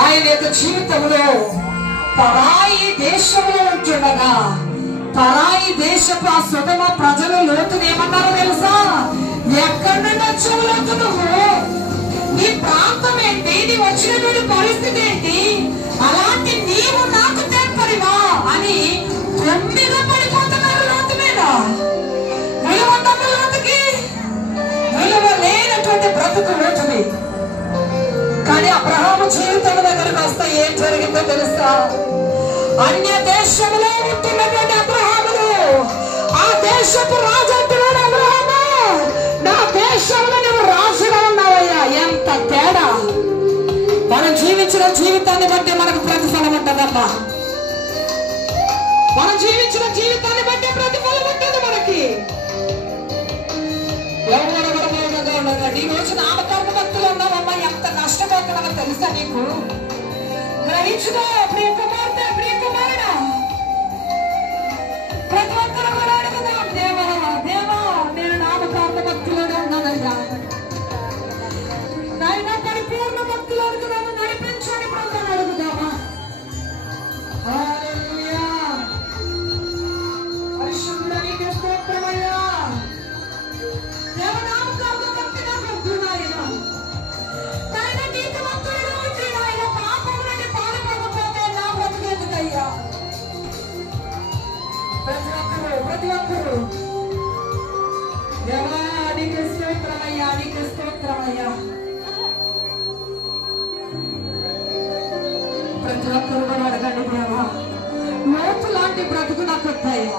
ఆయన యొక్క జీవితంలో పరాయి దేశంలో ఉంటుండగా పరాయి దేశపు ఆ సుధమ ప్రజలు లోతుని ఏమన్నారో తెలుసా? ఎక్కడి నుండి వచ్చావు లోతు, నువ్వు నీ ప్రాంతం ఏంటి, నీ వచ్చినటువంటి పరిస్థితి ఏంటి, అలాంటి నీవు నాకు తెప్పరివా అని తొమ్మిద పడిపోతున్నారు లోతు మీద. విలువ లోతుకి విలువ లేనటువంటి బ్రతుకు లోతుది. కానీ అబ్రహాము జీవితం దగ్గరకు వస్తే ఏం జరిగిందో తెలుసా? అన్య దేశంలో ఉంటున్నటువంటి అబ్రహాములు ఆ దేశపు రాజు అంటున్నాడు, అబ్రహాము నా దేశంలో నువ్వు రాజుగా ఉన్నావయ్యా. ఎంత తేడా! మనం జీవించిన జీవితాన్ని బట్టి మనకు ప్రతిఫలం ఉంటుందమ్మా. మనం జీవించిన జీవితాన్ని బట్టి ప్రతిఫలం ఉంటుంది మనకి. ఈ రోజు నామకరణ భక్తులు ఉన్నావమ్మా, ఎంత కష్టపడుతున్నావో తెలుసా నీకు? గ్రహించుకో ప్రియ కుమార్తె, ప్రియ కుమారుడా. ప్రతి ఒక్కరు కూడా అడుగుదాం, దేవా దేవా నేను నామకరణ భక్తులుగా ఉన్నానయ్యా, నాయన పరిపూర్ణ భక్తులకు నన్ను నడిపించండి ప్రభువా అడుగుదామా? హల్లెలూయా. పరిశుద్ధుడా నీకే స్తోత్రమయ్యా. ప్రతి ఒక్కరు దేవా నీకే స్తోత్రమయ్యా, నీకే స్తోత్రమయ్యా. ప్రతి ఒక్కరు కూడా అడగండి, దేవా లోతు లాంటి బ్రతుకు నాకు వద్దయ్యా.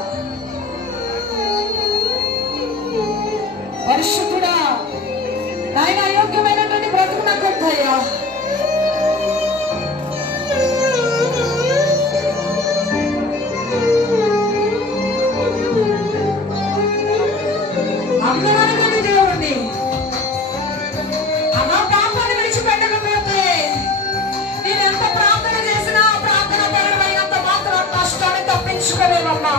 పరిశుద్ధుడా నాయన అయోగ్యమైనటువంటి బ్రతుకు నాకు వద్దయ్యా. అందరూ దేవుడిని అలా పాపాన్ని విడిచిపెట్టకపోతే నేను ఎంత ప్రార్థన చేసినా ప్రార్థన పరమైనంత మాత్రం నష్టాన్ని తప్పించుకోలేమమ్మా.